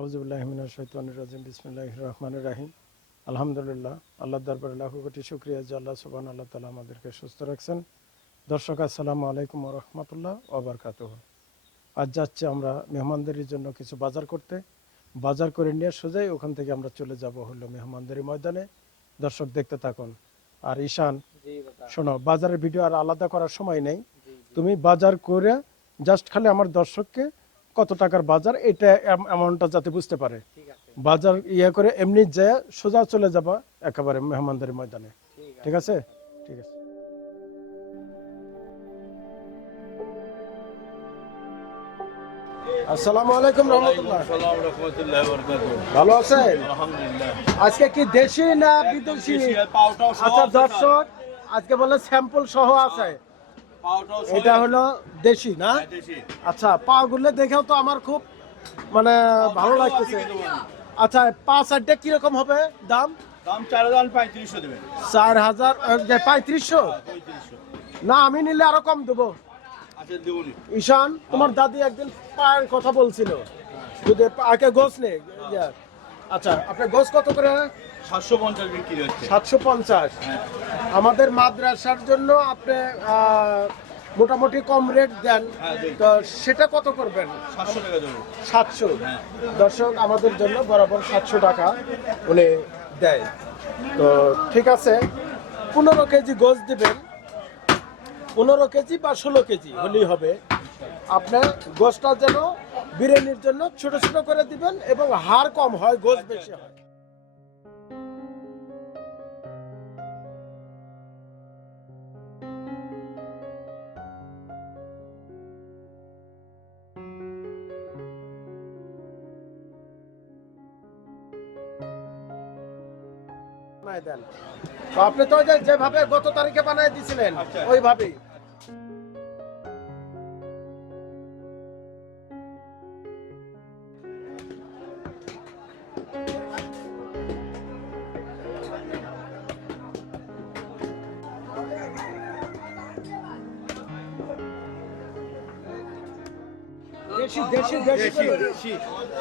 আউজুবিল্লাহমিনাশাইতানির বিসমিল্লাহ রহমান রাহিম। আলহামদুলিল্লাহ আল্লাহ দরবারে লাখো কোটি শুক্রিয়া যে আল্লাহ সুবান আল্লাহ তালা আমাদেরকে সুস্থ রাখছেন। দর্শক আসসালামু আলাইকুম রহমতুল্লাহ ওবরকাত আজ যাচ্ছি আমরা মেহমানদারির জন্য কিছু বাজার করতে। বাজার করে নিয়ে সোজাই ওখান থেকে আমরা চলে যাব হলো মেহমানদারি ময়দানে। দর্শক দেখতে থাকুন। আর ঈশান শোনো বাজারের ভিডিও আর আলাদা করার সময় নেই। তুমি বাজার করে জাস্ট খালি আমার দর্শককে কত টাকার বাজার এটা অ্যামাউন্টটা যাতে বুঝতে পারে। বাজার ইয়ে করে এমনি যে সোজা চলে যাবা একেবারে মেহমানদারি ময়দানে। ঠিক আছে। ঠিক আছে? আসসালামু আলাইকুম রহমতুল্লাহ। ভালো আছেন? আজকে কি দেশি না বিদেশি? দেশি আর পাউটাও সহ আচ্ছা আছে দর্শক আজকে বলে স্যাম্পল সহ আছে। এটা। হলো দেশি না? হ্যাঁ, আচ্ছা পা গুলো দেখেও তো আমার খুব মানে ভালো লাগতেছে। আচ্ছা পা সাইডটা কীরকম হবে দাম? দাম চার হাজার পঁয়ত্রিশশো দেবেন চার হাজার পঁয়ত্রিশশো? পঁয়ত্রিশশো। না আমি নিলে আরও কম দেবো। আচ্ছা ঈশান তোমার দাদি একদিন পায়ের কথা বলছিল। যদি আগে গোস নেই আচ্ছা আপনার গোস কত করে? সাতশো পঞ্চাশ বিক্রি হচ্ছে। সাতশো পঞ্চাশ। হ্যাঁ। আমাদের মাদ্রাসার জন্য আপনি মোটামুটি কম রেট দেন। হ্যাঁ, তো সেটা কত করবেন? সাতশো টাকা দেবো সাতশো। হ্যাঁ। দর্শক আমাদের জন্য বরাবর সাতশো টাকা উনি দেয়। তো ঠিক আছে পনেরো কেজি গোছ দিবেন। পনেরো কেজি বা ষোলো কেজি হলেই হবে। আপনার গোছটা যেন বিরিয়ানির জন্য ছোট ছোট করে দিবেন এবং হার কম হয় গোছ বেশি হয়। বানায় দেন আপনি তো যেভাবে গত তারিখে বানায় দিছিলেন আচ্ছা। ওইভাবেই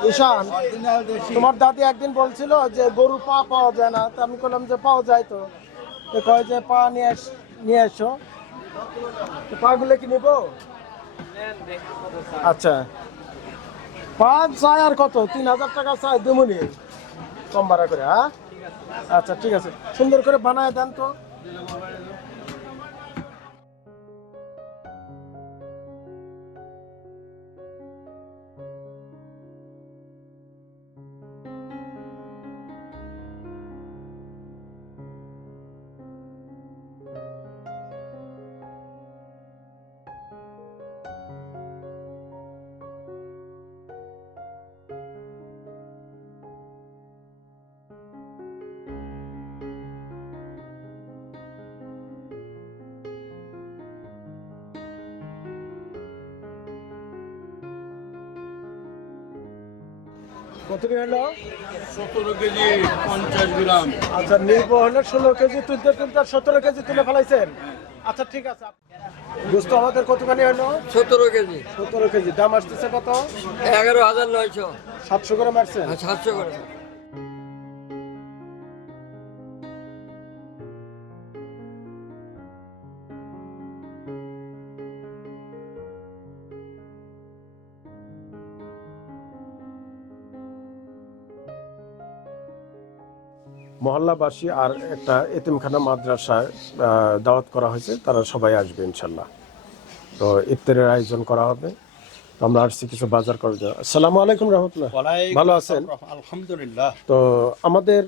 ঈশান তোমার দাদি একদিন বলছিল যে গরু পা পাওয়া যায় না তো আমি বললাম যে পাওয়া যায় তো। কয় যে পা নিয়ে নিয়ে এসো। তো পাগুলো কি নেব? আচ্ছা। পা চাই আর কত? তিন হাজার টাকা চাই দেবনি কম ভাড়া করে হ্যাঁ? আচ্ছা ঠিক আছে। সুন্দর করে বানায় দেন তো। কত হলো? সতেরো কেজি পঞ্চাশ গ্রাম। আচ্ছা নিব হলে ষোলো কেজি তুলতে তুলতে সতেরো কেজি তুলে ফেলাইছেন। আচ্ছা ঠিক আছে। বুঝতো আমাদের কতখানি হলো? সতেরো কেজি। সতেরো কেজি। দাম আসতেছে কত? এগারো হাজার নয়শো। সাতশো করে মারছেন। সাতশো করে। মহল্লাবাসী আর একটা এতিমখানা মাদ্রাসায় দাওয়াত করা হয়েছে তারা সবাই আসবে ইনশাল্লাহ। তো ইফতারের আয়োজন করা হবে। আমরা আসছি কিছু বাজার করার জন্য। আসসালামু আলাইকুম রহমতুল্লাহ। ভালো আছেন? আলহামদুলিল্লাহ। তো আমাদের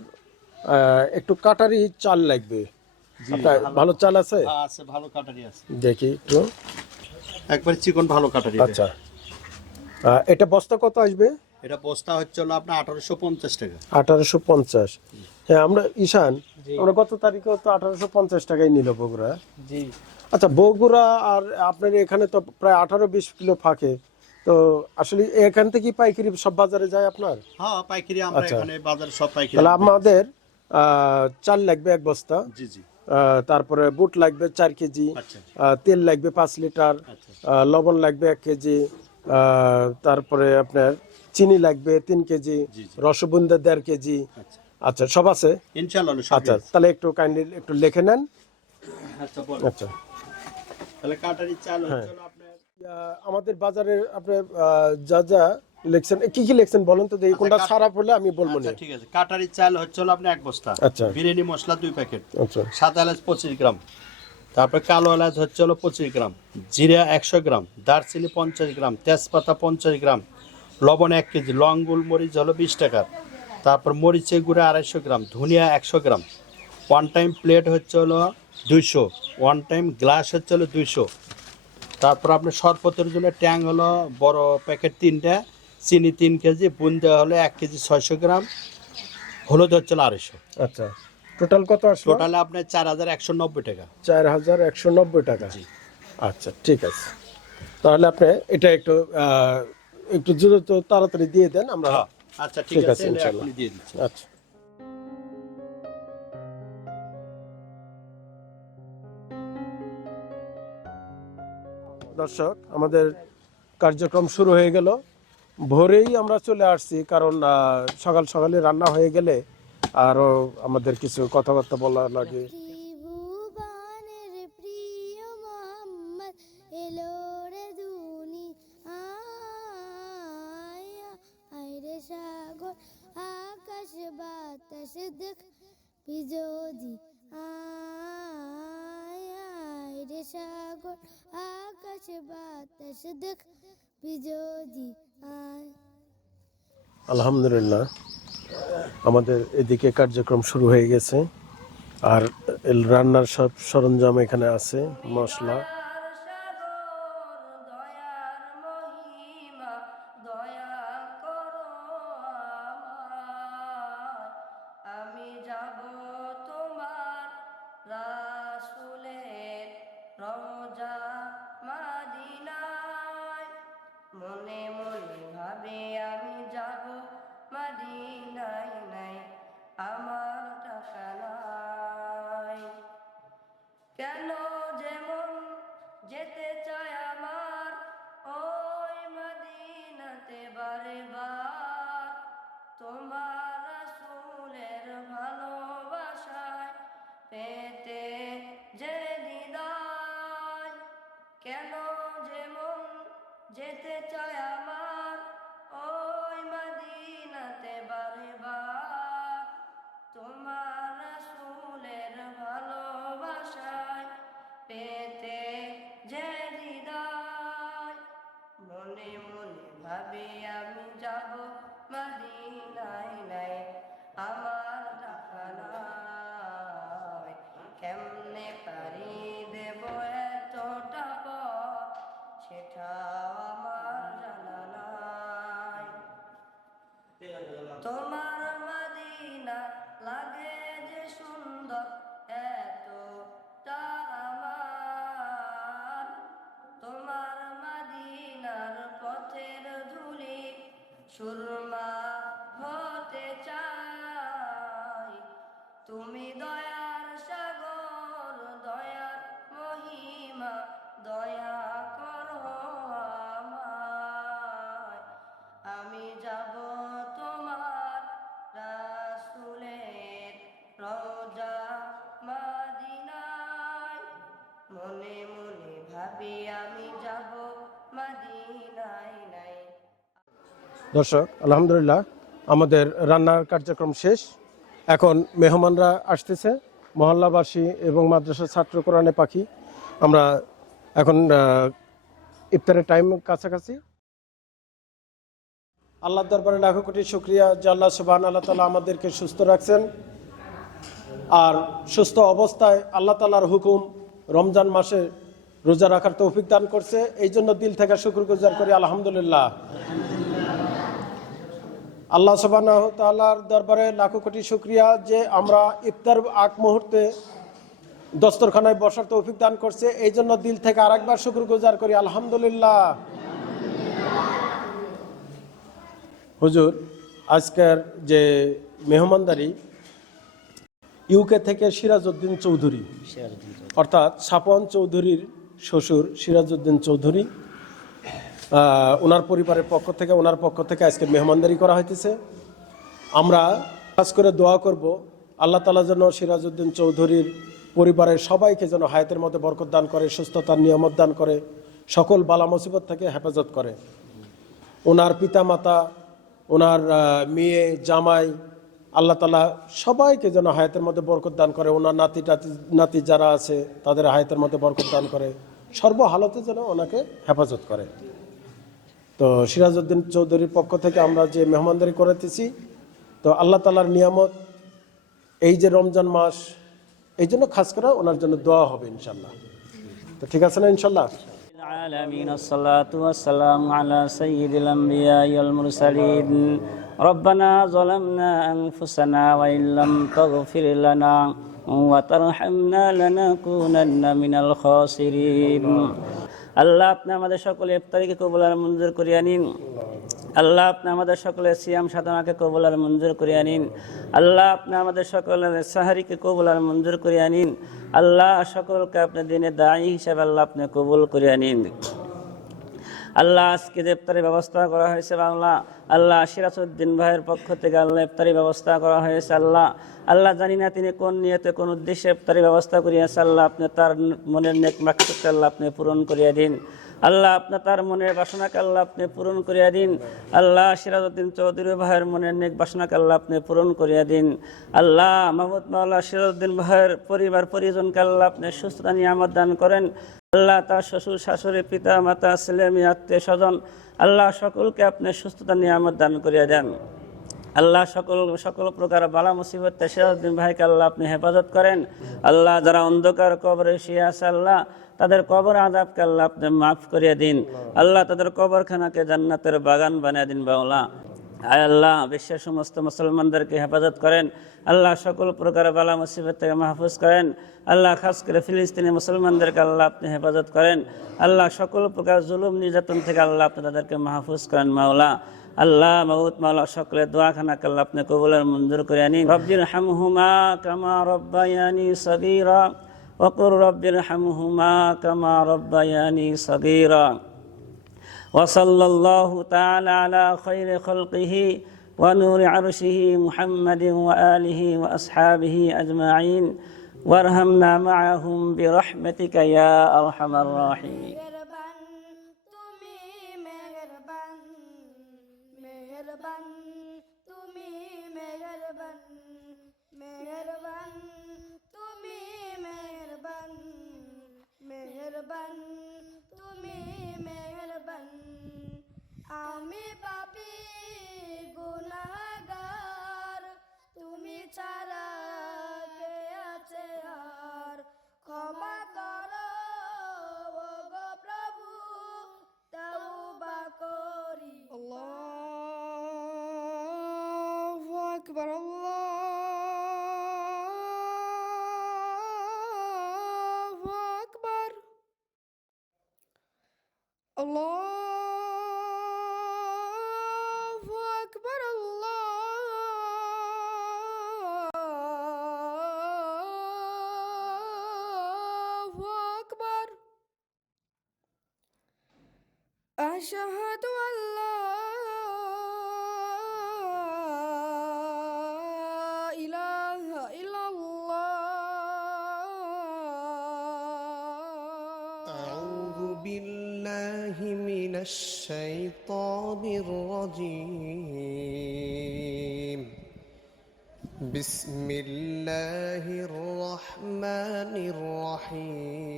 একটু কাটারি চাল লাগবে। ভালো চাল আছে? আছে ভালো কাটারি আছে। দেখি একটু। একবার চিকন ভালো কাটারি আচ্ছা। এটা বস্তা কত আসবে? এটা বস্তা হচ্ছে হলো আপনার আঠারোশো পঞ্চাশ টাকা। আঠারোশো পঞ্চাশ। হ্যাঁ আমরা ঈশান আমরা গত তারিখে তো আঠারোশো পঞ্চাশ টাকায় নিল বগুড়া। জি। আচ্ছা বগুড়া আর আপনার এখানে তো প্রায় আঠারো বিশ কিলো ফাঁকে। তো আসলে এখান থেকে পাইকারি সব বাজারে যায় আপনার? হ্যাঁ পাইকারি আমরা আচ্ছা। এখানে বাজার সব পাইকারি তাহলে আমাদের চাল লাগবে এক বস্তা। জি জি। তারপরে বুট লাগবে চার কেজি। আচ্ছা তেল লাগবে পাঁচ লিটার। আচ্ছা লবণ লাগবে এক কেজি। তারপরে আপনার চিনি লাগবে তিন কেজি। রসবুন্দা দেড় কেজি। আচ্ছা আচ্ছা সব আছে? ইনশাল্লাহ সব আচ্ছা তাহলে একটু কাইন্ডলি একটু লিখে নেন। আচ্ছা আচ্ছা। তাহলে কাটারি চাল হ্যাঁ। হচ্ছে আপনার আমাদের বাজারে আপনার যা যা লিখছেন কি কি লিখছেন বলেন তো দেখি কোনটা কাট- সারা পড়লে আমি বলব না। আচ্ছা ঠিক আছে। কাটারি চাল হচ্ছে হলো আপনার এক বস্তা। আচ্ছা। বিরিয়ানি মশলা দুই প্যাকেট। আচ্ছা। সাদা এলাচ পঁচিশ গ্রাম। তারপরে কালো এলাচ হচ্ছে হলো পঁচিশ গ্রাম। জিরা একশো গ্রাম। দারচিনি পঞ্চাশ গ্রাম। তেজপাতা পঞ্চাশ গ্রাম। লবণ এক কেজি। লং গোলমরিচ হলো বিশ টাকার তারপর মরিচের গুঁড়া আড়াইশো গ্রাম ধনিয়া একশো গ্রাম। ওয়ান টাইম প্লেট হচ্ছে হলো দুইশো। ওয়ান টাইম গ্লাস হচ্ছে হলো দুইশো। তারপর আপনার শরবতের জন্য ট্যাং হলো বড় প্যাকেট তিনটা চিনি তিন কেজি বুন্দা হলো এক কেজি ছয়শো গ্রাম হলুদ হচ্ছে আড়াইশো। আচ্ছা টোটাল কত আসলো? টোটালে আপনার চার হাজার একশো নব্বই টাকা। চার হাজার একশো নব্বই টাকা। জি। আচ্ছা ঠিক আছে। তাহলে আপনি এটা একটু একটু দ্রুত তাড়াতাড়ি দিয়ে দেন আমরা আচ্ছা ঠিক আছে দিয়ে দিচ্ছি। আচ্ছা। দর্শক আমাদের কার্যক্রম শুরু হয়ে গেল। ভোরেই আমরা চলে আসছি কারণ সকাল সকালে রান্না হয়ে গেলে আরও আমাদের কিছু কথাবার্তা বলা লাগে। দেখ, বিজোদি। আয়া আইরে সাগর, আকাশ বাতাস দেখ, বিজোদি। আয়। আলহামদুলিল্লাহ, আমাদের এদিকে কার্যক্রম শুরু হয়ে গেছে। আর রান্নার সব সরঞ্জাম এখানে আছে, মশলা। বারে বার তোমার মনে মনে ভাবি আমি যাব মদিনায় নাই। আমার টাকা কেমনে পারি দেব এতটা পথ? সুরমা হতে চাই। তুমি দয়ার সাগর, দয়ার মহিমা, দয়া করো আমি যাব তোমার রাসুলের রওজা মাদিনায়। মনে মনে ভাবি আমি দর্শক, আলহামদুলিল্লাহ, আমাদের রান্নার কার্যক্রম শেষ। এখন মেহমানরা আসতেছে, মহল্লাবাসী এবং মাদ্রাসা ছাত্র কোরআনে পাখি। আমরা এখন ইফতারের টাইম কাছাকাছি। আল্লাহ দরবারে লাখো কোটি শুক্রিয়া, যে আল্লাহ সুবাহ আল্লাহ তালা আমাদেরকে সুস্থ রাখছেন। আর সুস্থ অবস্থায় আল্লাহ তালার হুকুম রমজান মাসে রোজা রাখার তৌফিক দান করছে। এই জন্য দিল থেকে শুক্র গুজার করি, আলহামদুলিল্লাহ। আল্লাহ সুবাহ তাল্লাহর দরবারে লাখো কোটি শুক্রিয়া যে আমরা ইফতার আগ মুহূর্তে দস্তরখানায় বসার তৌফিক দান করছে। এই জন্য দিল থেকে আরেকবার শুক্র গুজার করি। আলহামদুলিল্লাহ। হুজুর আজকের যে মেহমানদারি ইউকে থেকে সিরাজউদ্দিন চৌধুরী অর্থাৎ সাপন চৌধুরীর শ্বশুর সিরাজউদ্দিন চৌধুরী ওনার পরিবারের পক্ষ থেকে ওনার পক্ষ থেকে আজকে মেহমানদারি করা হইতেছে। আমরা কাজ করে দোয়া করব, আল্লাহ তালা যেন সিরাজউদ্দিন চৌধুরীর পরিবারের সবাইকে যেন হায়াতের মধ্যে বরকত দান করে, সুস্থতার নিয়ামত দান করে, সকল বালা মুসিবত থেকে হেফাজত করে। ওনার পিতামাতা ওনার মেয়ে, জামাই, আল্লাহ তালা সবাইকে যেন হায়াতের মধ্যে বরকত দান করে ওনার নাতি টাতি নাতি যারা আছে, তাদের হায়াতের মধ্যে বরকত দান করে, সর্বহালতে যেন ওনাকে হেফাজত করে। তো সিরাজউদ্দিন চৌধুরীর পক্ষ থেকে আমরা যে মেহমানদারি করাতেছি তো আল্লাহ তালার নিয়ামত এই যে রমজান মাস এই জন্য খাস করে ওনার জন্য দোয়া হবে ইনশাল্লাহ তো ঠিক আছে না ইনশাল্লাহ العالمين الصلاة والسلام على سيد الأنبياء والمرسلين ربنا ظلمنا أنفسنا وإن لم تغفر لنا وترحمنا لنكونن من الخاسرين আল্লাহ আপনি আমাদের সকলে ইফতারিকে কবুল আর মঞ্জুর করিয়া নিন। আল্লাহ আপনি আমাদের সকলে সিয়াম সাধনাকে কবুল আর মঞ্জুর করিয়া নিন। আল্লাহ আপনি আমাদের সকলের সাহারিকে কবুল আর মঞ্জুর করিয়া নিন। আল্লাহ সকলকে আপনি দিনে দায়ী হিসাবে আল্লাহ আপনি কবুল করিয়া নিন। আল্লাহ আজকে ইফতারি ব্যবস্থা করা হয়েছে বাংলা। আল্লাহ সিরাজউদ্দিন ভাইয়ের পক্ষ থেকে আল্লাহ ইফতারি ব্যবস্থা করা হয়েছে আল্লাহ। আল্লাহ জানি না তিনি কোন নিয়তে কোন উদ্দেশ্যে ইফতারি ব্যবস্থা করিয়াছে। আল্লাহ আপনি তার মনের নেক মাকসুদকে আল্লাহ আপনি পূরণ করিয়া দিন। আল্লাহ আপনি তার মনের বাসনাকে আল্লাহ আপনি পূরণ করিয়া দিন। আল্লাহ সিরাজউদ্দিন চৌধুরী ভাইয়ের মনের নেক বাসনাকে আল্লাহ আপনি পূরণ করিয়া দিন। আল্লাহ মাহমুদ মাওলা সিরাজউদ্দিন ভাইয়ের পরিবার পরিজনকে আল্লাহ আপনি সুস্থতা নিয়ে আমার দান করেন। আল্লাহ তার শ্বশুর, শাশুড়ি, পিতা, মাতা, ছেলে, মেয়ে, আত্মীয় স্বজন, আল্লাহ সকলকে আপনি সুস্থতা, নিয়ামত দান করিয়া দেন। আল্লাহ সকল সকল প্রকার বালা মুসিবত সিরাজউদ্দিন ভাইকে আল্লাহ আপনি হেফাজত করেন। আল্লাহ যারা অন্ধকার কবরে শুয়ে আছে, আল্লাহ তাদের কবর আজাবকে আল্লাহ আপনি মাফ করিয়া দিন। আল্লাহ তাদের কবরখানাকে জান্নাতের বাগান বানিয়ে দিন, বাউলা। আয় আল্লাহ বিশ্বের সমস্ত মুসলমানদেরকে হেফাজত করেন আল্লাহ সকল প্রকার বালা মুসিবত থেকে মাহফুজ করেন আল্লাহ খাস করে ফিলিস্তিনি মুসলমানদেরকে আল্লাহ আপনি হেফাজত করেন আল্লাহ সকল প্রকার জুলুম নির্যাতন থেকে আল্লাহ আপনি তাদেরকে মাহফুজ করেন মাওলা আল্লাহ মাউত মাওলা সকলে দোয়াখানাকে আল্লাহ আপনি কবুলের মঞ্জুর করে আনিন রব্বির হামহুমা কামা রব্বায়ানি সগীরা وقل رب ارحمهما كما ربياني صغيرا وصلى الله تعالى على خير خلقه ونور عرشه محمد وآله وأصحابه أجمعين وارحمنا معهم برحمتك يا أرحم الراحمين মেহেরবান মেহেরবান আমি পাপি, গুনাহগার। তুমি ছাড়া কে আছে আর? ক্ষমা করো গো প্রভু, তওবা করি। আল্লাহু আকবার, আল্লাহু أشهد أن لا إله إلا الله. أعوذ بالله من الشيطان الرجيم. بسم الله الرحمن الرحيم.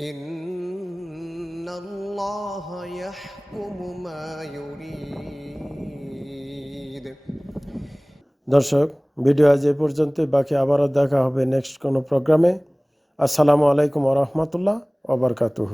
إن الله يحكم ما يريد দর্শক ভিডিও আজ এই পর্যন্ত বাকি আবারও দেখা হবে নেক্সট কোনো প্রোগ্রামে আসসালামু আলাইকুম রহমতুল্লাহ ওবরকাতুহ